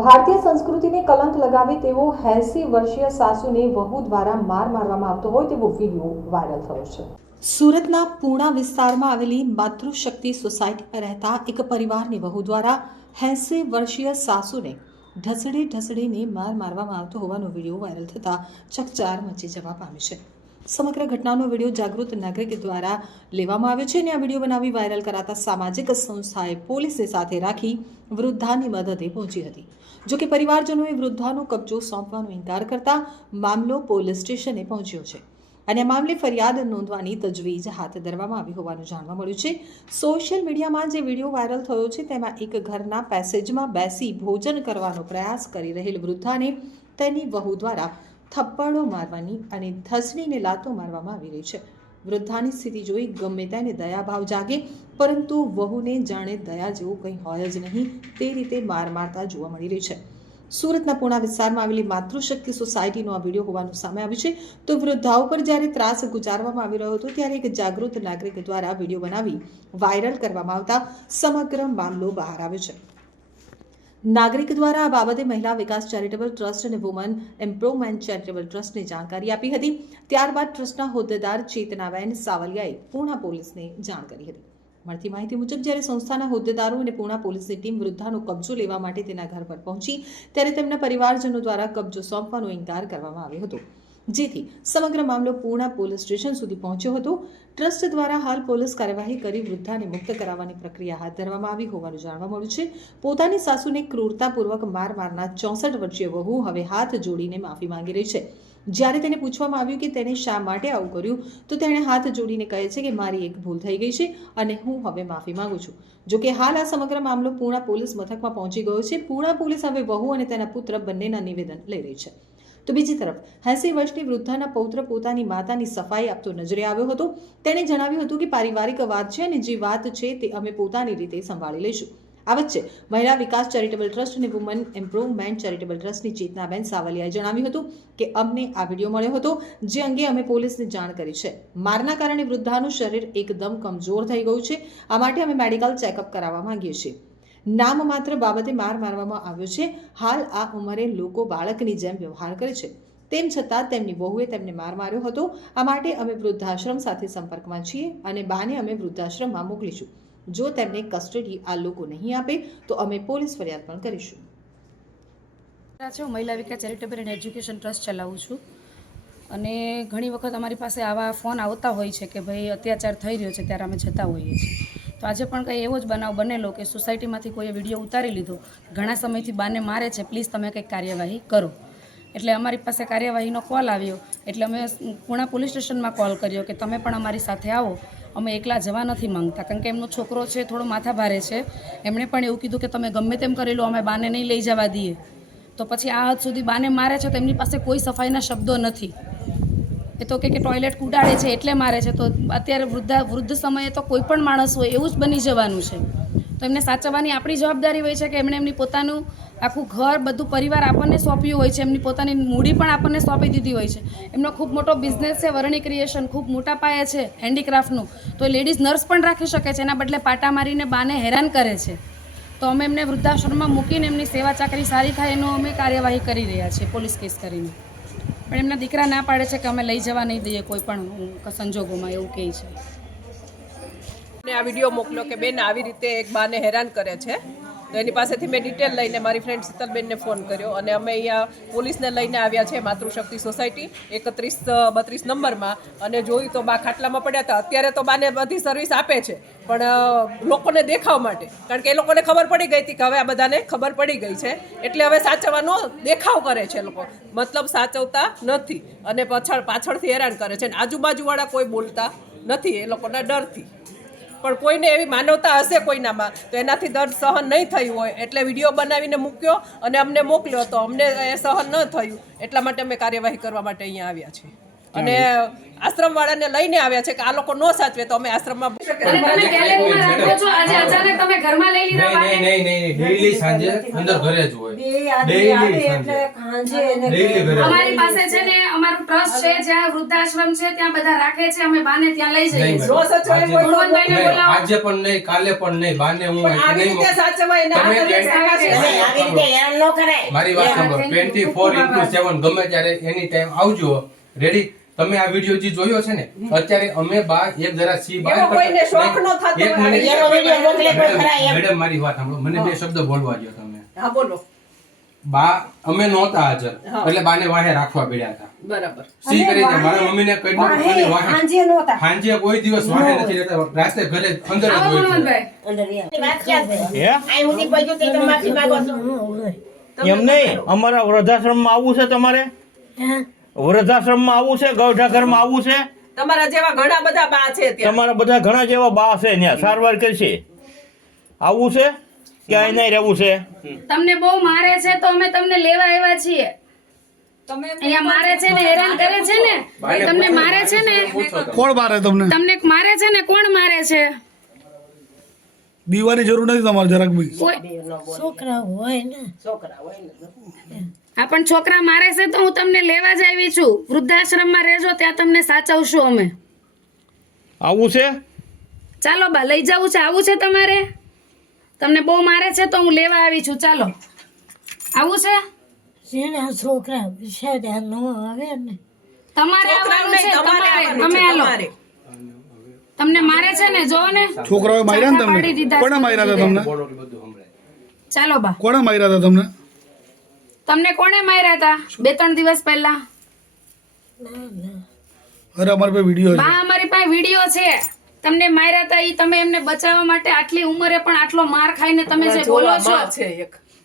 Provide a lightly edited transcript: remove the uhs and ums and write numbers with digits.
ભારતીય સંસ્કૃતિને કલંક લગાવે તેવો 80 વર્ષીય સાસુને વહુ દ્વારા માર મારવામાં આવતો હોય તેવો વિડીયો વાયરલ થયો છે। સુરતના પૂણા વિસ્તારમાં આવેલી માતૃશક્તિ સોસાયટીમાં રહેતા એક પરિવારની વહુ દ્વારા 80 વર્ષીય સાસુને ઢસડીને માર મારવામાં આવતો હોવાનો વિડીયો વાયરલ થતા ચકચાર મચી જવા પામી છે। સમગ્ર ઘટનાનો વિડીયો જાગૃત નાગરિક દ્વારા લેવામાં આવ્યો છે અને આ વિડીયો બનાવી વાયરલ કરાતા સામાજિક સંસ્થાએ પોલીસને સાથે રાખી વૃદ્ધાની મદદે પહોંચી હતી। જો કે પરિવારજનોએ વૃદ્ધાનો કબજો સોંપવાનો ઇનકાર કરતા મામલો પોલીસ સ્ટેશને પહોંચ્યો છે અને આ મામલે ફરિયાદ નોંધવાની તજવીજ હાથ ધરવામાં આવી હોવાનું જાણવા મળ્યું છે। સોશિયલ મીડિયામાં જે વિડીયો વાયરલ થયો છે તેમાં એક ઘરના પેસેજમાં બેસી ભોજન કરવાનો પ્રયાસ કરી રહેલ વૃદ્ધાને તેની વહુ દ્વારા થપ્પડો મારવાની અને ધસડીને લાતો મારવામાં આવી રહી છે। વૃદ્ધાની સ્થિતિ જોઈ ગમે તેને દયાભાવ જાગે, પરંતુ વહુને જાણે દયા જેવું કંઈ હોય જ નહીં તે રીતે માર મારતા જોવા મળી રહી છે। સુરતના પૂણા વિસ્તારમાં આવેલી માતૃશક્તિ સોસાયટીનો આ વિડીયો હોવાનું સામે આવ્યું છે। તો વૃદ્ધાઓ પર જ્યારે ત્રાસ ગુજારવામાં આવી રહ્યો હતો ત્યારે એક જાગૃત નાગરિક દ્વારા વિડીયો બનાવી વાયરલ કરવામાં આવતા સમગ્ર મામલો બહાર આવ્યો છે। નાગરિક દ્વારા આ બાબતે મહિલા વિકાસ ચેરિટેબલ ટ્રસ્ટ અને વુમન એમ્પ્રુવમેન્ટ ચેરિટેબલ ટ્રસ્ટને જાણકારી આપી હતી। ત્યારબાદ ટ્રસ્ટના હોદ્દેદાર ચેતનાબેન સાવલિયાએ પૂણા પોલીસને જાણ કરી હતી। મળતી માહિતી મુજબ જ્યારે સંસ્થાના હોદ્દેદારો અને પૂણા પોલીસની ટીમ વૃદ્ધાનો કબજો લેવા માટે તેના ઘર પર પહોંચી ત્યારે તેમના પરિવારજનો દ્વારા કબજો સોંપવાનો ઇનકાર કરવામાં આવ્યો હતો, જેથી સમગ્ર મામલો પૂણા પોલીસ સ્ટેશન સુધી પહોંચ્યો હતો। ટ્રસ્ટ દ્વારા હાલ પોલીસ કાર્યવાહી કરી વૃદ્ધાને મુક્ત કરાવવાની પ્રક્રિયા હાથ ધરવામાં આવી હોવાનું જાણવા મળ્યું છે। પોતાની સાસુને ક્રૂરતાપૂર્વક માર મારનાર 64 વર્ષીય વહુ હવે હાથ જોડીને માફી માંગી રહી છે। જ્યારે તેને પૂછવામાં આવ્યું કે તેને શા માટે આવું કર્યું તો તેણે હાથ જોડીને કહે છે કે મારી એક ભૂલ થઈ ગઈ છે અને હું હવે માફી માંગુ છું। જો કે હાલ આ સમગ્ર મામલો પૂણા પોલીસ મથકમાં પહોંચી ગયો છે। પૂણા પોલીસ હવે વહુ અને તેના પુત્ર બંનેના નિવેદન લઈ રહી છે। તો બીજી તરફ 80 વર્ષની વૃદ્ધાના પૌત્ર પોતાની માતાની સફાઈ આપતો નજરે આવ્યો હતો। તેણે જણાવ્યું હતું કે પારિવારિક વાત છે અને જે વાત છે તે અમે પોતાની રીતે સંભાળી લઈશું। આ વચ્ચે મહિલા વિકાસ ચેરિટેબલ ટ્રસ્ટ અને વુમન એમ્પ્રુવમેન્ટ ચેરિટેબલ ટ્રસ્ટની ચેતનાબેન સાવલિયાએ જણાવ્યું હતું કે અમને આ વિડીયો મળ્યો હતો, જે અંગે અમે પોલીસને જાણ કરી છે। મારના કારણે વૃદ્ધાનું શરીર એકદમ કમજોર થઈ ગયું છે। આ માટે અમે મેડિકલ ચેકઅપ કરાવવા માંગીએ છીએ। નામ માત્ર બાબતે માર મારવામાં આવ્યો છે। હાલ આ ઉંમરે લોકો બાળકની જેમ વ્યવહાર કરે છે, તેમ છતાં તેમની વહુએ તેમને માર માર્યો હતો। આ માટે અમે વૃદ્ધાશ્રમ સાથે સંપર્કમાં છીએ અને બાને અમે વૃદ્ધાશ્રમમાં મોકલીશું। જો તેમને કસ્ટડી આ લોકો નહીં આપે તો અમે પોલીસ ફરિયાદ પણ કરીશું। હું મહિલા વિકાસ ચેરિટેબલ એન્ડ એજ્યુકેશન ટ્રસ્ટ ચલાવું છું અને ઘણી વખત અમારી પાસે આવા ફોન આવતા હોય છે કે ભાઈ અત્યાચાર થઈ રહ્યો છે, ત્યારે અમે જતા હોઈએ છીએ। તો આજે પણ કંઈ એવો જ બનાવ બનેલો કે સોસાયટીમાંથી કોઈએ વિડીયો ઉતારી લીધો, ઘણા સમયથી બાને મારે છે, પ્લીઝ તમે કંઈક કાર્યવાહી કરો। એટલે અમારી પાસે કાર્યવાહીનો કોલ આવ્યો એટલે અમે પૂણા પોલીસ સ્ટેશનમાં કોલ કર્યો કે તમે પણ અમારી સાથે આવો, અમે એકલા જવા નથી માંગતા, કારણ કે એમનો છોકરો છે થોડો માથા ભારે છે। એમણે પણ એવું કીધું કે તમે ગમે તેમ કરી લો, અમે બાને નહીં લઈ જવા દઈએ। તો પછી આ હદ સુધી બાને મારે છે તો એમની પાસે કોઈ સફાઈના શબ્દો નથી। એ તો કે ટોયલેટ કુડાડે છે એટલે મારે છે। તો અત્યારે વૃદ્ધ સમયે તો કોઈ પણ માણસ હોય એવું જ બની જવાનું છે। તો એમને સાચવવાની આપણી જવાબદારી હોય છે કે એમણે એમની પોતાનું આખું ઘર બધું પરિવાર આપણને સોંપ્યું હોય છે, એમની પોતાની મૂડી પણ આપણને સોંપી દીધી હોય છે। એમનો ખૂબ મોટો બિઝનેસ છે, વરણી ક્રિએશન ખૂબ મોટા પાયે છે હેન્ડીક્રાફ્ટનું, તો એ લેડીઝ નર્સ પણ રાખી શકે છે, એના બદલે પાટા મારીને બાને હેરાન કરે છે। તો અમે એમને વૃદ્ધાશ્રમમાં મૂકીને એમની સેવા ચાકરી સારી થાય એનો અમે કાર્યવાહી કરી રહ્યા છીએ પોલીસ કેસ કરીને। પણ એમના દીકરા ના પાડે છે કે અમે લઈ જવા નહીં દઈએ કોઈ પણ સંજોગોમાં, એવું કહે છે। આ વિડીયો મોકલ્યો કે બેન આવી રીતે એક બાને હેરાન કરે છે, તો એની પાસેથી મેં ડિટેલ લઈને મારી ફ્રેન્ડ શીતલબેનને ફોન કર્યો અને અમે અહીંયા પોલીસને લઈને આવ્યા છે માતૃશક્તિ સોસાયટી 3132 નંબરમાં અને જોયું તો બા ખાટલામાં પડ્યા હતા। અત્યારે તો બાને બધી સર્વિસ આપે છે, પણ લોકોને દેખાવ માટે, કારણ કે એ લોકોને ખબર પડી ગઈ હતી કે હવે આ બધાને ખબર પડી ગઈ છે એટલે હવે સાચવવાનો દેખાવ કરે છે લોકો, મતલબ સાચવતા નથી અને પાછળથી હેરાન કરે છે અને આજુબાજુવાળા કોઈ બોલતા નથી એ લોકોના ડરથી। પણ કોઈને એવી માનવતા હશે કોઈનામાં તો એનાથી દર્દ સહન નહીં થયું હોય એટલે વિડીયો બનાવીને મૂક્યો અને અમને મોકલ્યો, તો અમને એ સહન ન થયું એટલા માટે અમે કાર્યવાહી કરવા માટે અહીંયા આવ્યા છીએ। અને આશ્રમવાળાને લઈને આવ્યા છે કે આ લોકો નો સાચવે તો અમે આશ્રમમાં અને તમે ગેલેરીમાં રાખો છો, આજે અચાનક તમે ઘરમાં લઈ લીધા બાને? નહીં ડેઈલી સાંજે અંદર ઘરે જ હોય ડેઈલી સાંજે ડેઈલી ઘરે અમારી પાસે છે ને અમારું ટ્રસ્ટ છે, જ્યાં વૃદ્ધાશ્રમ છે ત્યાં બધા રાખે છે, અમે બાને ત્યાં લઈ જઈએ છીએ. નો સચવાય કોઈ તો ગુણવંતભાઈને નહીં, બોલાવો. આજે પણ નહીં, કાલે પણ નહીં, બાને હું પણ આવી નહીં રીતે સાચવાય ને આ તમે કરી કેમ- શકાશે? મારી વાત સાંભળો 24/7 ગમે ત્યારે એની ટાઈમ આવજો રેડી. તમે આ વિડિયો જે જોયો છે ને અત્યારે અમે બા એક જરા સી બા એવો કોઈને શોખ ન થતો એક હોય. મિનિટ એનો વિડિયો મોકલે કોઈ ખરા એમ. મેડમ મારી વાત સાંભળો, મને બે શબ્દ બોલવા દો તમે. હા બોલો. બા અમે નહોતા હાજર હા. એટલે બાને વાહે રાખવા પડ્યા હતા. બરાબર. સી કરી દે મારા મમ્મીને કહી દો મને વાહે સાંજે કોઈ દિવસ વાહે નથી રહેતા, રાતે ઘરે અંદર જ આવો હોય છે. ગુણવંતભાઈ. વાત ક્યાં છે? હે અહીં સુધી પહોંચ્યું તે તમે માફી માંગો છો. એમ નહીં, અમારા વૃદ્ધાશ્રમમાં આવવું છે તમારે? વૃદ્ધાશ્રમમાં આવવું છે, ગૌઢાઘરમાં આવવું છે? તમારા જેવા ઘણા બધા બા છે ત્યાં. તમારા બધા ઘણા જેવા બા છે ત્યાં સારવાર કરશે. આવવું છે કે અહીં નહીં રહેવું છે? તમને બહુ મારે છે તો અમે તમને લેવા આવ્યા છીએ. અહીંયા મારે છે ને, હેરાન કરે છે ને, તમને મારે છે ને, કોણ મારે તમને? તમને મારે છે ને, કોણ મારે છે? દીવાની જરૂર નથી તમારે જરાક બી. કોઈ છોકરા હોય ને. આ પણ છોકરા મારે છે તો હું તમને લેવા જ આવી છું. વૃદ્ધાશ્રમમાં રહેજો, ત્યાં તમને સાચવશું અમે. આવવું છે? ચાલો બા, લઈ જવું છે? આવું છે તમારે? તમને બહુ મારે છે તો હું લેવા આવી છું. ચાલો, આવું છે? જેના છોકરા બિચારા ન આવે ને. તમારે છોકરાઓ આવવાનું છે, નહીં, તમારે તમારે. આવવાનું તમે છે, હાલો. તમારે. તમને મારે છે ને, જો ને. છોકરાઓએ માર્યા ને ચાકા પાડી તમને? દીધા કોણે છે. માર્યા હતા તમને? બોલો કે બધું સંભળાય. ચાલો બા. કોણે માર્યા હતા તમને? તમને કોણે માર્યા હતા 2-3 દિવસ પહેલા? અરે અમારી પાસે વિડીયો છે. બા, અમારી પાસે વિડીયો છે. તમને માર્યા હતા ઈ તમે એમને બચાવવા માટે આટલી ઉંમરે પણ આટલો માર ખાઈને તમે જે બોલો છો. જોવા માં છે એક.